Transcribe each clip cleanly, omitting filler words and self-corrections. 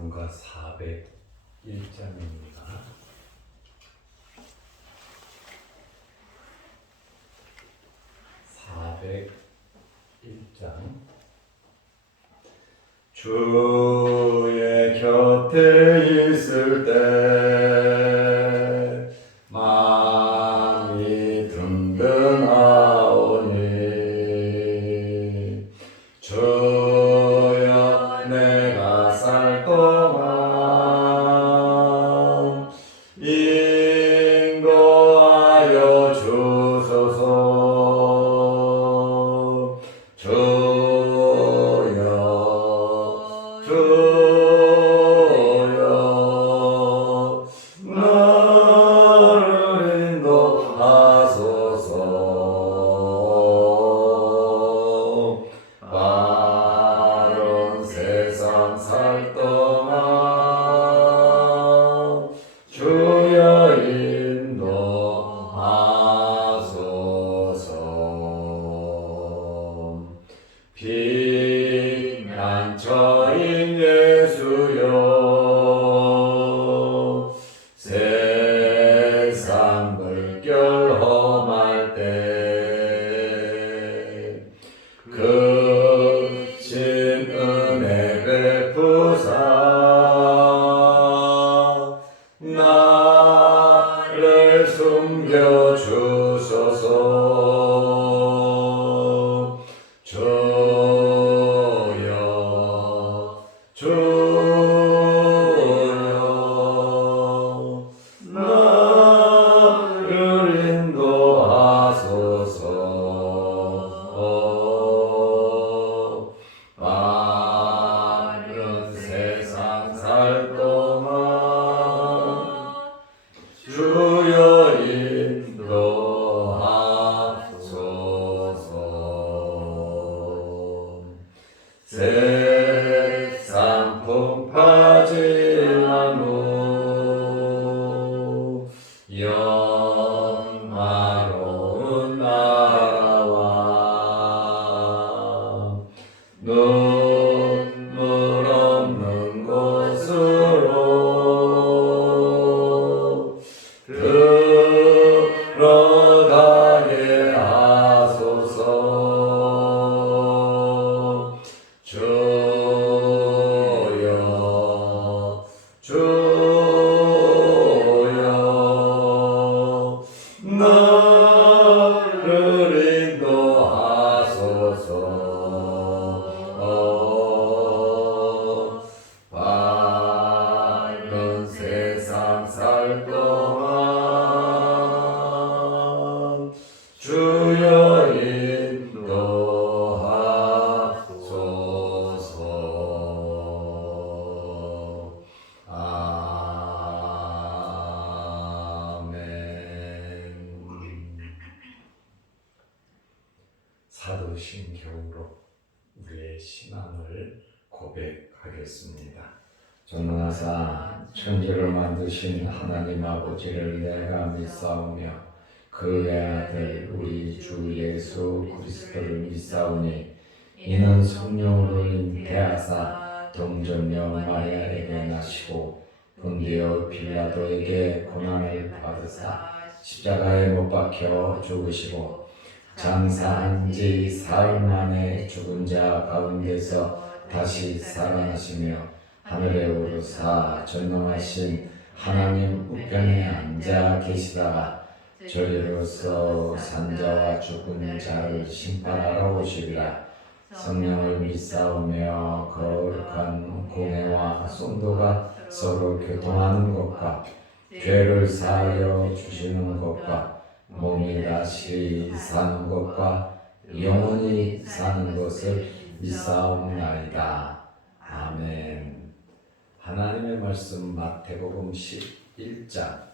성경과 401장입니다. 401장. 주의 곁에 있을 때 마음이 든든하오니 주여 내가 살 동안 인도하여 주소서. 주여 나를 인도하소서. 바른 세상 살 동안 주여 인도하소서. 피난처인 예수여, 세상 물결 험할 때 크신 은혜 베푸사 나를 숨겨주소서. 주여 나를 인도하소서. 바른 세상 살 동안 주여 인도하소서. 세상 풍파지만 후 영화로운 나라와 눈물 없는 곳으로 들어가게 하소서. 주여 나를 인도하소서. 밝은 세상 살 동안 주여 인도하소서. 아멘. 사도신경으로 우리의 신앙을 고백하겠습니다. 전능하사 천지를 만드신 하나님 아버지를 내가 믿사오며 그의 아들 우리 주 예수 그리스도를 믿사오니 이는 성령으로 잉태하사 동정녀 마리아에게 나시고 본디오 빌라도에게 고난을 받으사 십자가에 못 박혀 죽으시고 장사한 지 사흘 만에 죽은 자 가운데서 다시 살아나시며 하늘에 오르사 전능하신 하나님 우편에 앉아 계시다가 저리로서 산자와 죽은 자를 심판하러 오시리라. 성령을 믿사오며 거룩한 공회와 성도가 서로 교통하는 것과 죄를 사하여 주시는 것과 몸이 다시 사는 것과 영원히 사는 것을 믿사옵나이다. 아멘. 하나님의 말씀 마태복음 11장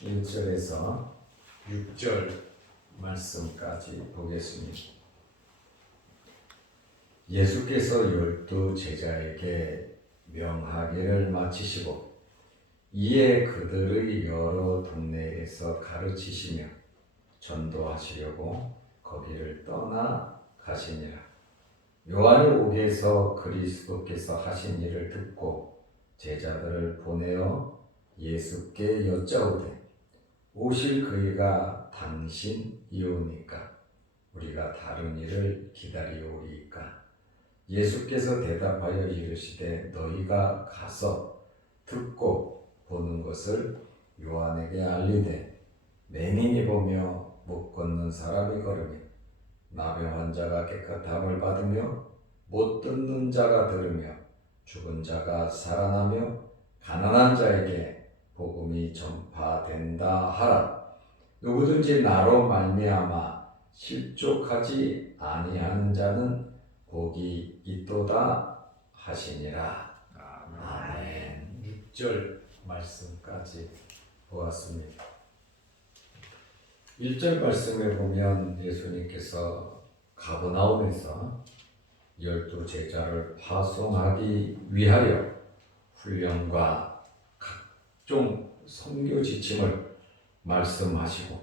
1절에서 6절 말씀까지 보겠습니다. 예수께서 12 제자에게 명하기를 마치시고 이에 그들의 여러 동네에서 가르치시며 전도하시려고 거기를 떠나 가시니라. 요한의 옥에서 그리스도께서 하신 일을 듣고 제자들을 보내어 예수께 여짜오되 오실 그이가 당신이오니까 우리가 다른 일을 기다리오리이까. 예수께서 대답하여 이르시되 너희가 가서 듣고 보는 것을 요한에게 알리되 맹인이 보며 못 걷는 사람이 걸으며 나병 환자가 깨끗함을 받으며 못 듣는 자가 들으며 죽은 자가 살아나며 가난한 자에게 복음이 전파된다 하라. 누구든지 나로 말미암아 실족하지 아니하는 자는 복이 있도다 하시니라. 아멘. 6절 말씀까지 보았습니다. 1절 말씀에 보면 예수님께서 가버나움에서 12 제자를 파송하기 위하여 훈련과 각종 선교 지침을 말씀하시고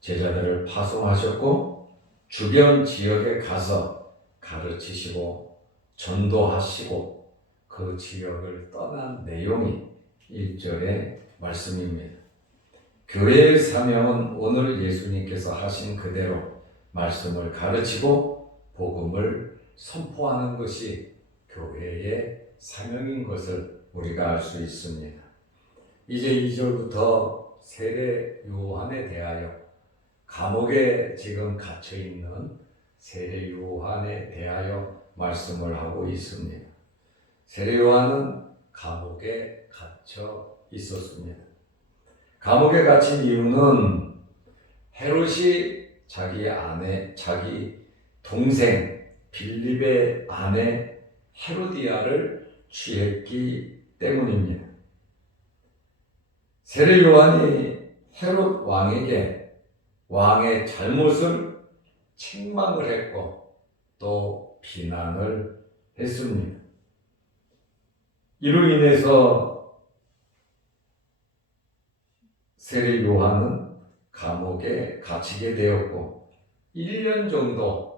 제자들을 파송하셨고 주변 지역에 가서 가르치시고 전도하시고 그 지역을 떠난 내용이 1절의 말씀입니다. 교회의 사명은 오늘 예수님께서 하신 그대로 말씀을 가르치고 복음을 선포하는 것이 교회의 사명인 것을 우리가 알 수 있습니다. 이제 2절부터 세례 요한에 대하여 감옥에 지금 갇혀 있는 세례 요한에 대하여 말씀을 하고 있습니다. 세례 요한은 감옥에 갇혀 있었습니다. 감옥에 갇힌 이유는 헤롯이 자기 동생 빌립의 아내 헤로디아를 취했기 때문입니다. 세례 요한이 헤롯 왕에게 왕의 잘못을 책망을 했고 또 비난을 했습니다. 이로 인해서 세례 요한은 감옥에 갇히게 되었고 1년 정도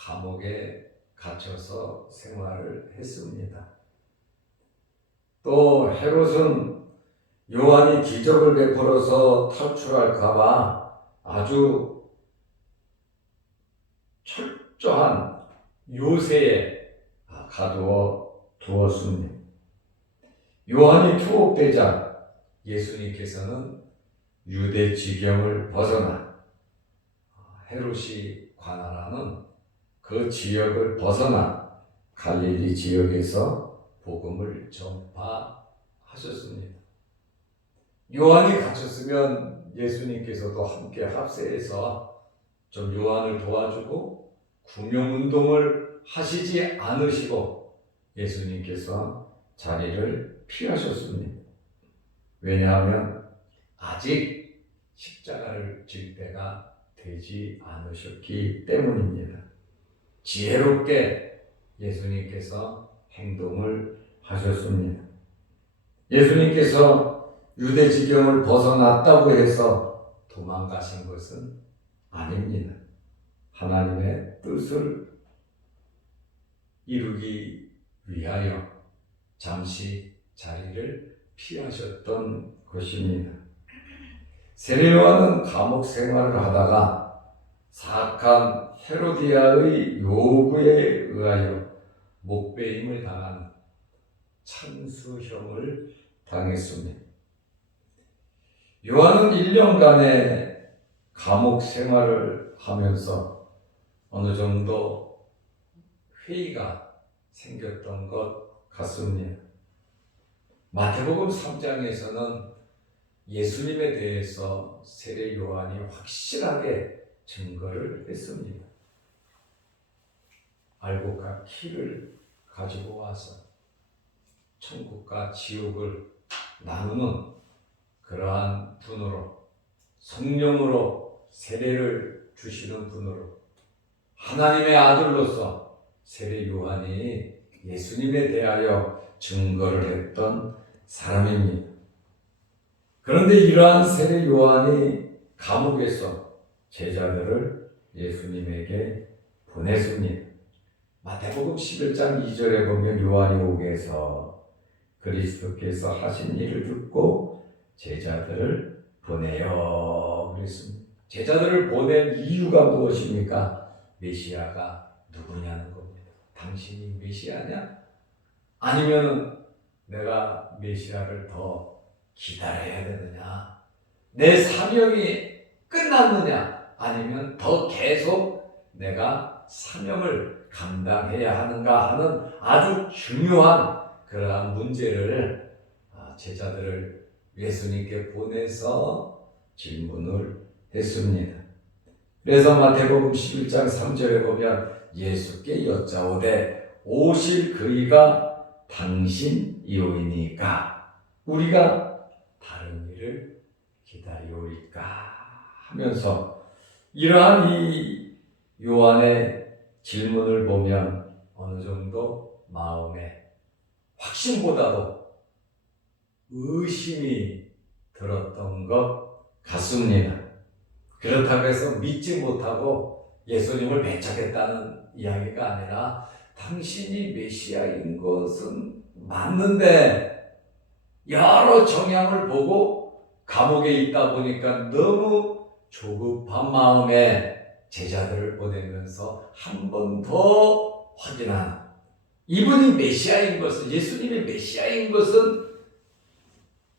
감옥에 갇혀서 생활을 했습니다. 또 헤롯은 요한이 기적을 베풀어서 탈출할까 봐 아주 철저한 요새에 가두어 두었습니다. 요한이 투옥되자 예수님께서는 유대 지경을 벗어나 헤롯이 관할하는 그 지역을 벗어나 갈릴리 지역에서 복음을 전파하셨습니다. 요한이 갇혔으면 예수님께서도 함께 합세해서 좀 요한을 도와주고 구명운동을 하시지 않으시고 예수님께서 자리를 피하셨습니다. 왜냐하면 아직 십자가를 질 때가 되지 않으셨기 때문입니다. 지혜롭게 예수님께서 행동을 하셨습니다. 예수님께서 유대 지경을 벗어났다고 해서 도망가신 것은 아닙니다. 하나님의 뜻을 이루기 위하여 잠시 자리를 피하셨던 것입니다. 세례 요한은 감옥 생활을 하다가 사악한 헤로디아의 요구에 의하여 목베임을 당한 참수형을 당했습니다. 요한은 1년간의 감옥 생활을 하면서 어느 정도 회의가 생겼던 것 같습니다. 마태복음 3장에서는 예수님에 대해서 세례 요한이 확실하게 증거를 했습니다. 알곡과 키를 가지고 와서 천국과 지옥을 나누는 그러한 분으로 성령으로 세례를 주시는 분으로 하나님의 아들로서 세례 요한이 예수님에 대하여 증거를 했던 사람입니다. 그런데 이러한 세례 요한이 감옥에서 제자들을 예수님에게 보냈습니다. 마태복음 11장 2절에 보면 요한이 옥에서 그리스도께서 하신 일을 듣고 제자들을 보내요. 그랬습니다. 제자들을 보낸 이유가 무엇입니까? 메시아가 누구냐는 겁니다. 당신이 메시아냐? 아니면 내가 메시아를 더 기다려야 되느냐? 내 사명이 끝났느냐? 아니면 더 계속 내가 사명을 감당해야 하는가 하는 아주 중요한 그러한 문제를 제자들을 예수님께 보내서 질문을 했습니다. 그래서 마태복음 11장 3절에 보면 예수께 여짜오되 오실 그이가 당신이오이니까 우리가 다른 일을 기다리오리까 하면서 이러한 이 요한의 질문을 보면 어느 정도 마음에 확신보다도 의심이 들었던 것 같습니다. 그렇다고 해서 믿지 못하고 예수님을 배척했다는 이야기가 아니라 당신이 메시아인 것은 맞는데 여러 정황을 보고 감옥에 있다 보니까 너무 조급한 마음에 제자들을 보내면서 한 번 더 확인하는 이분이 메시아인 것은 예수님이 메시아인 것은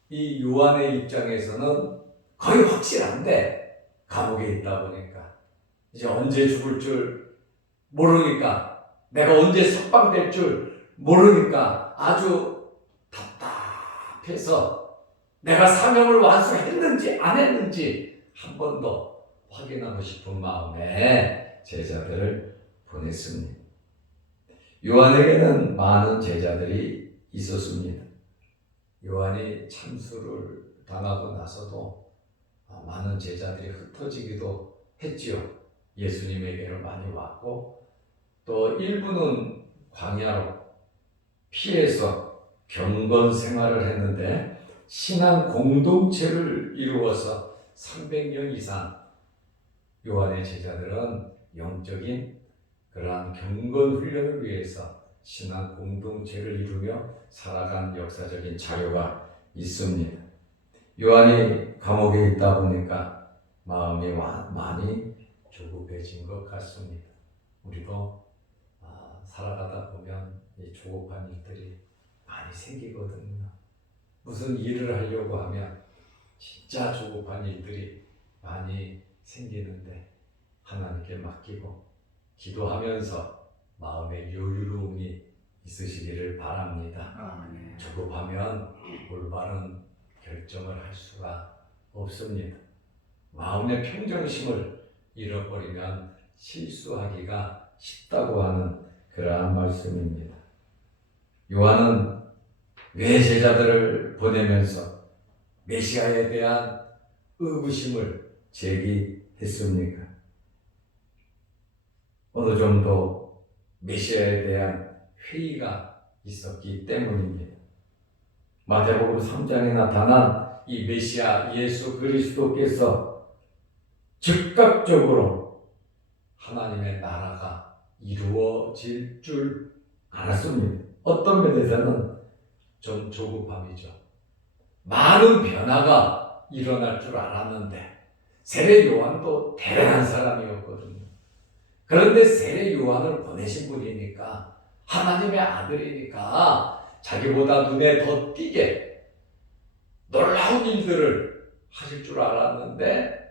이 요한의 입장에서는 거의 확실한데 감옥에 있다 보니까 이제 언제 죽을 줄 모르니까 내가 언제 석방될 줄 모르니까 아주 답답해서 내가 사명을 완수했는지 안 했는지 한 번 더 확인하고 싶은 마음에 제자들을 보냈습니다. 요한에게는 많은 제자들이 있었습니다. 요한이 참수를 당하고 나서도 많은 제자들이 흩어지기도 했지요. 예수님에게로 많이 왔고 또 일부는 광야로 피해서 경건 생활을 했는데 신앙 공동체를 이루어서 300년 이상 요한의 제자들은 영적인 그러한 경건 훈련을 위해서 신앙 공동체를 이루며 살아간 역사적인 자료가 있습니다. 요한이 감옥에 있다 보니까 마음이 많이 조급해진 것 같습니다. 우리도 살아가다 보면 이 조급한 일들이 많이 생기거든요. 무슨 일을 하려고 하면 진짜 조급한 일들이 많이 생기는데 하나님께 맡기고 기도하면서 마음의 여유로움이 있으시기를 바랍니다. 조급하면 올바른 결정을 할 수가 없습니다. 마음의 평정심을 잃어버리면 실수하기가 쉽다고 하는 그러한 말씀입니다. 요한은 왜 제자들을 보내면서 메시아에 대한 의구심을 제기했습니까? 어느 정도 메시아에 대한 회의가 있었기 때문입니다. 마태복음 3장에 나타난 이 메시아 예수 그리스도께서 즉각적으로 하나님의 나라가 이루어질 줄 알았습니다. 어떤 면에서는 좀 조급함이죠. 많은 변화가 일어날 줄 알았는데 세례 요한도 대단한 사람이었거든요. 그런데 세례 요한을 보내신 분이니까 하나님의 아들이니까 자기보다 눈에 더 띄게 놀라운 일들을 하실 줄 알았는데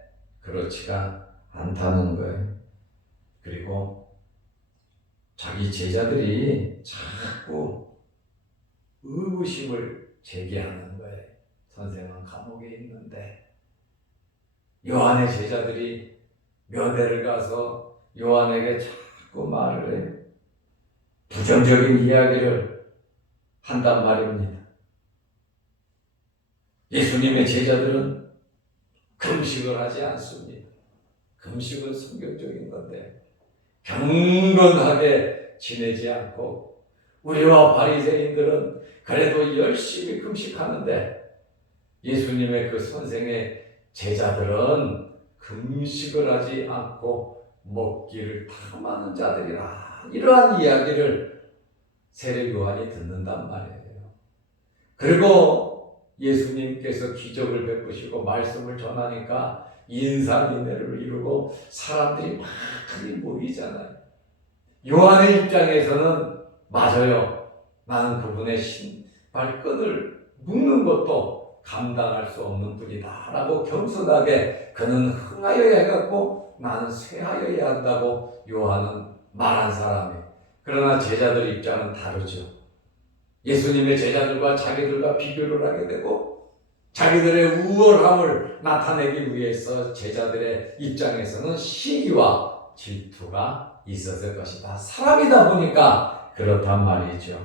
그렇지가 않다는 거예요. 그리고 자기 제자들이 자꾸 의구심을 제기하는 거예요. 선생은 감옥에 있는데 요한의 제자들이 묘대를 가서 요한에게 자꾸 말을 해요. 부정적인 이야기를 한단 말입니다. 예수님의 제자들은 금식을 하지 않습니다. 금식은 성경적인 건데 경건하게 지내지 않고 우리와 바리새인들은 그래도 열심히 금식하는데 예수님의 그 선생의 제자들은 금식을 하지 않고 먹기를 탐하는 자들이라 이러한 이야기를 세례 요한이 듣는단 말이에요. 그리고 예수님께서 기적을 베푸시고 말씀을 전하니까 인산인해를 이루고 사람들이 막 크게 모이잖아요. 요한의 입장에서는 맞아요. 나는 그분의 신발끈을 묶는 것도 감당할 수 없는 분이다 라고 겸손하게 그는 흥하여야 해갖고 나는 쇠하여야 한다고 요한은 말한 사람이에요. 그러나 제자들 입장은 다르죠. 예수님의 제자들과 자기들과 비교를 하게 되고 자기들의 우월함을 나타내기 위해서 제자들의 입장에서는 시기와 질투가 있었을 것이다. 사람이다 보니까 그렇단 말이죠.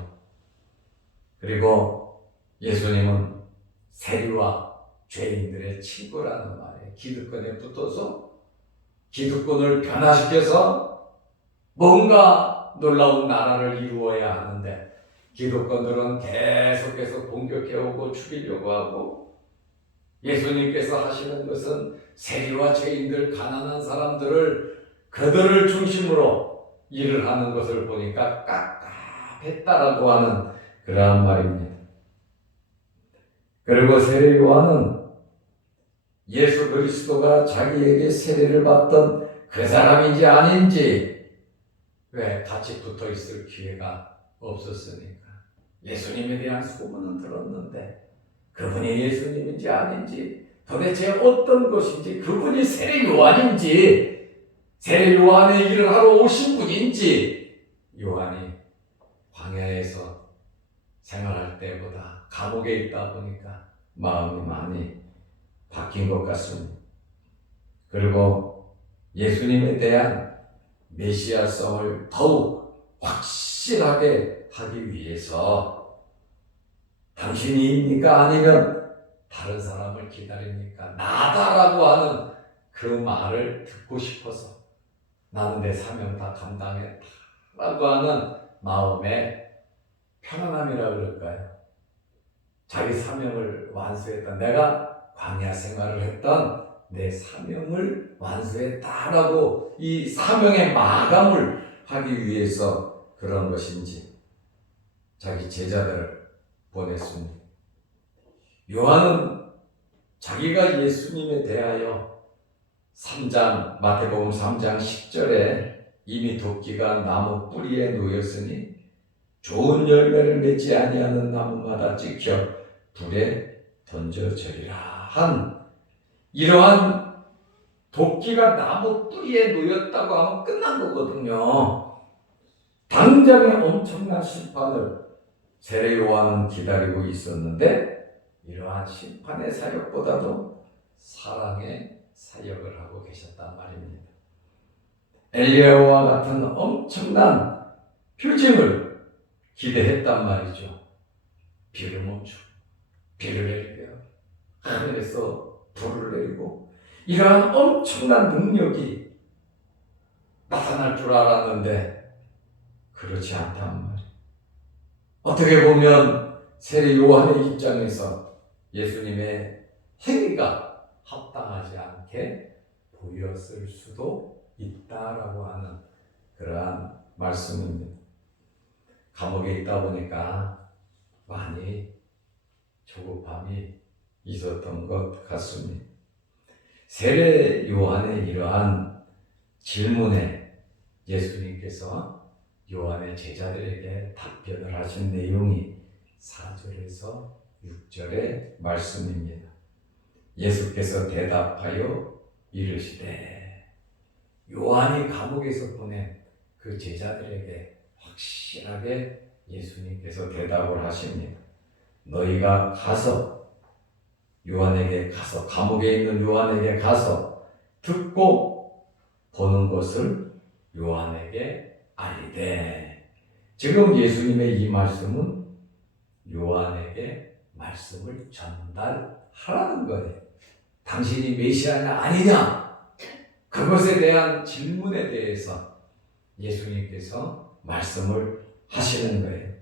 그리고 예수님은 세리와 죄인들의 친구라는 말이에요. 기득권에 붙어서 기득권을 변화시켜서 뭔가 놀라운 나라를 이루어야 하는데 기득권들은 계속해서 공격해오고 죽이려고 하고 예수님께서 하시는 것은 세리와 죄인들, 가난한 사람들을 그들을 중심으로 일을 하는 것을 보니까 깝깝했다라고 하는 그러한 말입니다. 그리고 세례 요한은 예수 그리스도가 자기에게 세례를 받던 그 사람인지 아닌지 왜 같이 붙어 있을 기회가 없었으니까 예수님에 대한 소문은 들었는데 그분이 예수님인지 아닌지 도대체 어떤 것인지 그분이 세례 요한인지 세례 요한의 일을 하러 오신 분인지 요한이 광야에서 생활할 때보다 감옥에 있다 보니까 마음이 많이 바뀐 것 같습니다. 그리고 예수님에 대한 메시아성을 더욱 확실하게 하기 위해서 당신이입니까? 아니면 다른 사람을 기다립니까? 나다라고 하는 그 말을 듣고 싶어서 나는 내 사명 다 감당했다 라고 하는 마음의 편안함이라 그럴까요? 자기 사명을 완수했다. 내가 광야 생활을 했던 내 사명을 완수했다라고 이 사명의 마감을 하기 위해서 그런 것인지 자기 제자들을 보냈습니다. 요한은 자기가 예수님에 대하여 마태복음 3장 10절에 이미 도끼가 나무 뿌리에 놓였으니 좋은 열매를 맺지 아니하는 나무마다 찍혀 불에 던져지리라 한 이러한 도끼가 나무 뿌리에 놓였다고 하면 끝난 거거든요. 당장의 엄청난 심판을 세례 요한은 기다리고 있었는데 이러한 심판의 사역보다도 사랑의 사역을 하고 계셨단 말입니다. 엘리야와 같은 엄청난 표징을 기대했단 말이죠. 비를 멈추고 비를 내리며 하늘에서 불을 내리고 이러한 엄청난 능력이 나타날 줄 알았는데 그렇지 않단 말이에요. 어떻게 보면 세례 요한의 입장에서 예수님의 행위가 합당하지 않게 보였을 수도 있다라고 하는 그러한 말씀입니다. 감옥에 있다 보니까 많이 조급함이 있었던 것 같습니다. 세례 요한의 이러한 질문에 예수님께서 요한의 제자들에게 답변을 하신 내용이 4절에서 6절의 말씀입니다. 예수께서 대답하여 이르시되 요한이 감옥에서 보낸 그 제자들에게 확실하게 예수님께서 대답을 하십니다. 너희가 요한에게 가서 감옥에 있는 요한에게 가서 듣고 보는 것을 요한에게 알리되. 지금 예수님의 이 말씀은 요한에게 말씀을 전달하라는 거예요. 당신이 메시아냐 아니냐 그것에 대한 질문에 대해서 예수님께서 말씀을 하시는 거예요.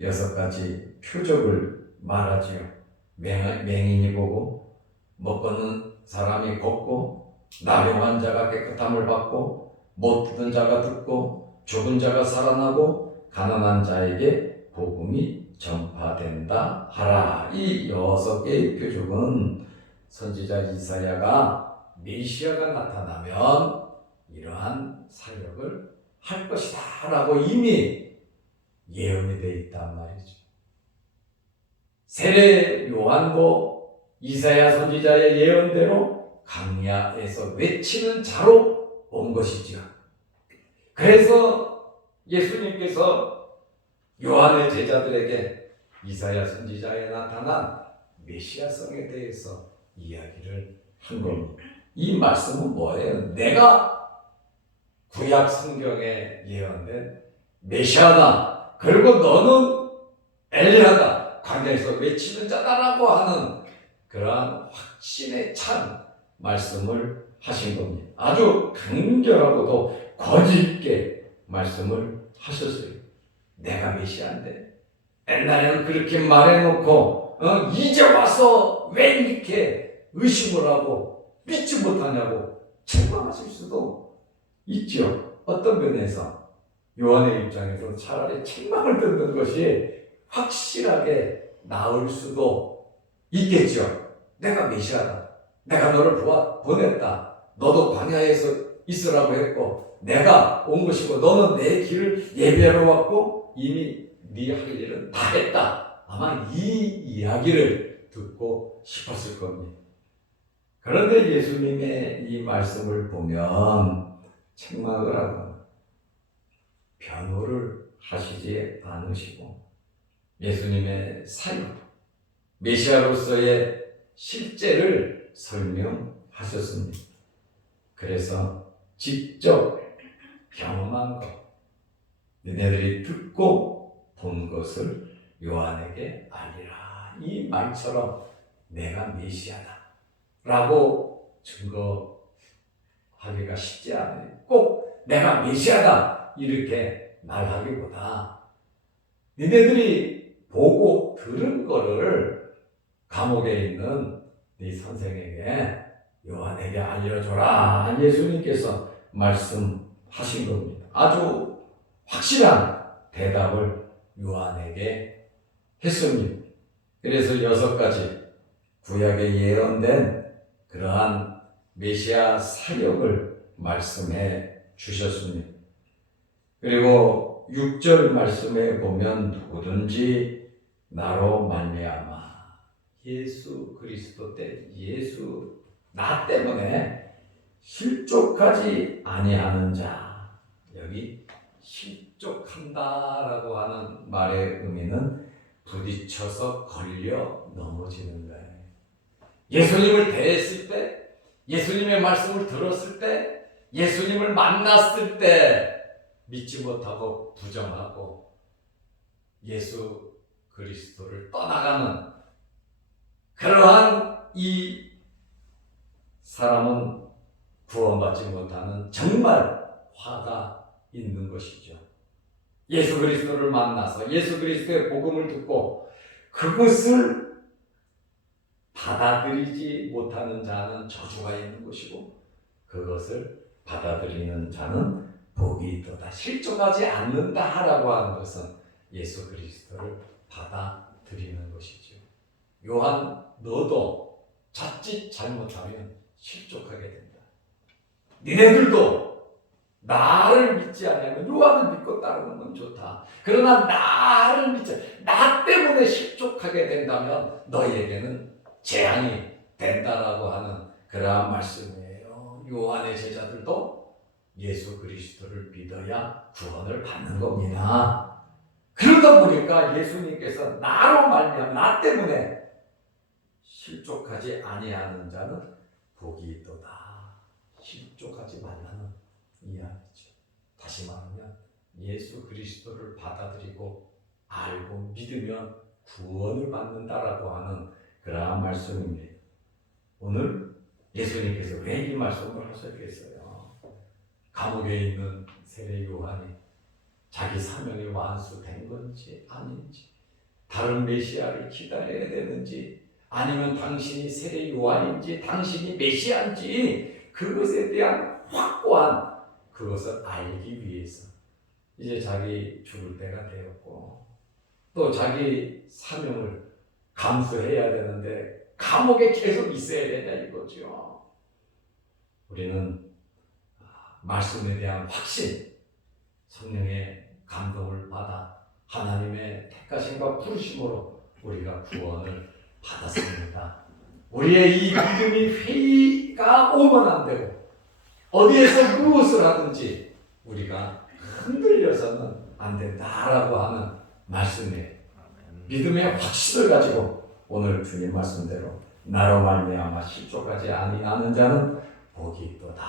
6가지 표적을 말하지요. 맹인이 보고, 못 걷는 사람이 걷고, 나병한 자가 깨끗함을 받고, 못 듣는 자가 듣고, 죽은 자가 살아나고, 가난한 자에게 복음이 전파된다 하라. 이 6개의 표적은 선지자 이사야가 메시아가 나타나면 이러한 사역을 할 것이다 라고 이미 예언이 되어 있단 말이죠. 세례 요한도 이사야 선지자의 예언대로 강야에서 외치는 자로 온 것이지요. 그래서 예수님께서 요한의 제자들에게 이사야 선지자에 나타난 메시아성에 대해서 이야기를 한 겁니다. 이 말씀은 뭐예요? 내가 구약 성경에 예언된 메시아다. 그리고 너는 엘리야다. 광야에서 외치는 자다라고 하는 그러한 확신에 찬 말씀을 하신 겁니다. 아주 간결하고도 거짓 있게 말씀을 하셨어요. 내가 메시아인데 옛날에는 그렇게 말해놓고 이제 와서 왜 이렇게 의심을 하고 믿지 못하냐고 책망하실 수도 있죠. 어떤 면에서 요한의 입장에서 차라리 책망을 듣는 것이 확실하게 나을 수도 있겠죠. 내가 메시아다. 내가 너를 보냈다. 너도 광야에서 있으라고 했고 내가 온 것이고 너는 내 길을 예비하러 왔고 이미 네 할 일은 다 했다. 아마 이 이야기를 듣고 싶었을 겁니다. 그런데 예수님의 이 말씀을 보면 책망을 하거나 변호를 하시지 않으시고 예수님의 사역, 메시아로서의 실제를 설명하셨습니다. 그래서 직접 경험한 것, 너희들이 듣고 본 것을 요한에게 알리라. 이 말처럼 내가 메시아다 라고 증거하기가 쉽지 않아요. 꼭 내가 메시아다 이렇게 말하기보다 너희들이 보고 들은 거를 감옥에 있는 네 선생에게 요한에게 알려줘라. 예수님께서 말씀하신 겁니다. 아주 확실한 대답을 요한에게 했습니다. 그래서 6가지 구약에 예언된 그러한 메시아 사역을 말씀해 주셨습니다. 그리고 6절 말씀에 보면 누구든지 나로 말미암아 예수 그리스도 때 예수 나 때문에 실족하지 아니하는 자, 여기 실족한다라고 하는 말의 의미는 부딪혀서 걸려 넘어지는 거예요. 예수님을 대했을 때, 예수님의 말씀을 들었을 때, 예수님을 만났을 때 믿지 못하고 부정하고 예수 그리스도를 떠나가는 그러한 이 사람은 구원받지 못하는 정말 화가 있는 것이죠. 예수 그리스도를 만나서 예수 그리스도의 복음을 듣고 그것을 받아들이지 못하는 자는 저주가 있는 것이고 그것을 받아들이는 자는 복이 있도다. 실족하지 않는다라고 하는 것은 예수 그리스도를 받아들이는 것이죠. 요한 너도 자칫 잘못하면 실족하게 된다. 니네들도 나를 믿지 않으면 요한을 믿고 따르는 건 좋다. 그러나 나를 믿지 나 때문에 실족하게 된다면 너희에게는 재앙이 된다라고 하는 그러한 말씀이에요. 요한의 제자들도 예수 그리스도를 믿어야 구원을 받는 겁니다. 그러다 보니까 예수님께서 나로 말미암아 나 때문에 실족하지 아니하는 자는 복이 있도다. 실족하지 말라는 이야기죠. 다시 말하면 예수 그리스도를 받아들이고 알고 믿으면 구원을 받는다라고 하는 그러한 말씀입니다. 오늘 예수님께서 왜 이 말씀을 하셨겠어요? 감옥에 있는 세례 요한이 자기 사명이 완수된 건지 아닌지, 다른 메시아를 기다려야 되는지, 아니면 당신이 세례 요한인지 당신이 메시아인지 그것에 대한 확고한 그것을 알기 위해서 이제 자기 죽을 때가 되었고 또 자기 사명을 감수해야 되는데 감옥에 계속 있어야 되냐 이거죠. 우리는 말씀에 대한 확신, 성령의 감동을 받아 하나님의 택하심과 부르심으로 우리가 구원을 받았습니다. 우리의 이 믿음이 회의가 오면 안 되고 어디에서 무엇을 하든지 우리가 흔들려서는 안 된다라고 하는 말씀에 믿음의 확신을 가지고 오늘 주님 말씀대로 나로 말미암아 실족하지 아니하는 자는 복이 있도다.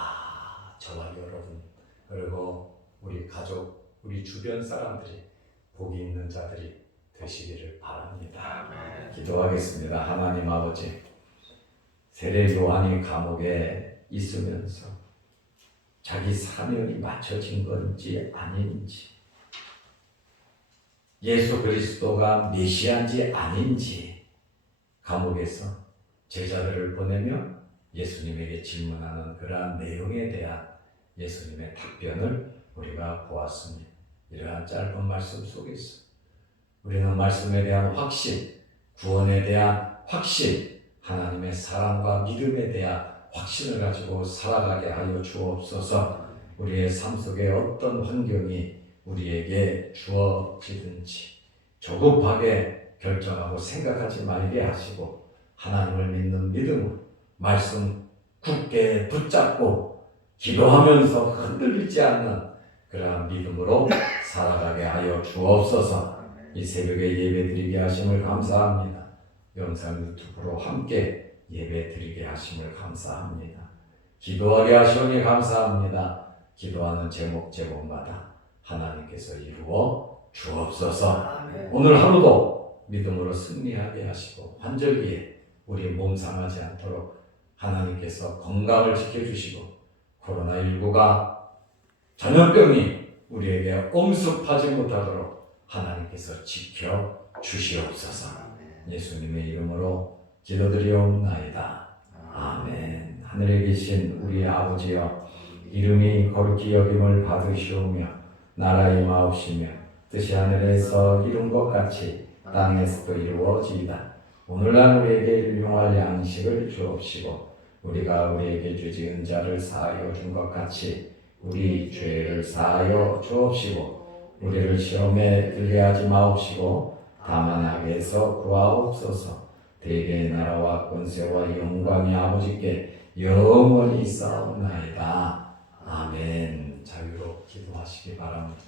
저와 여러분 그리고 우리 가족, 우리 주변 사람들이 복이 있는 자들이 되시기를 바랍니다. 기도하겠습니다. 하나님 아버지, 세례 요한이 감옥에 있으면서 자기 사명이 맞춰진 건지 아닌지, 예수 그리스도가 메시아인지 아닌지 감옥에서 제자들을 보내며 예수님에게 질문하는 그러한 내용에 대한 예수님의 답변을 우리가 보았습니다. 이러한 짧은 말씀 속에서 우리는 말씀에 대한 확신, 구원에 대한 확신, 하나님의 사랑과 믿음에 대한 확신을 가지고 살아가게 하여 주옵소서. 우리의 삶 속에 어떤 환경이 우리에게 주어지든지 조급하게 결정하고 생각하지 말게 하시고 하나님을 믿는 믿음으로 말씀 굳게 붙잡고 기도하면서 흔들리지 않는 그러한 믿음으로 살아가게 하여 주옵소서. 이 새벽에 예배드리게 하심을 감사합니다. 영상 유튜브로 함께 예배드리게 하심을 감사합니다. 기도하게 하시오니 감사합니다. 기도하는 제목마다 하나님께서 이루어 주옵소서. 오늘 하루도 믿음으로 승리하게 하시고 환절기에 우리 몸 상하지 않도록 하나님께서 건강을 지켜주시고 코로나19가 전염병이 우리에게 엄습하지 못하도록 하나님께서 지켜주시옵소서. 예수님의 이름으로 기도드리옵나이다. 아멘. 하늘에 계신 우리 아버지여, 이름이 거룩히 여김을 받으시오며 나라의 임하옵시며 뜻이 하늘에서 이룬 것 같이 땅에서도 이루어지이다. 오늘날 우리에게 일용할 양식을 주옵시고 우리가 우리에게 죄지은 자를 사하여 준 것 같이 우리 죄를 사하여 주옵시고 우리를 시험에 들게 하지 마옵시고 다만 악에서 구하옵소서. 대개의 나라와 권세와 영광이 아버지께 영원히 있사옵나이다. 아멘. 자유로 기도하시기 바랍니다.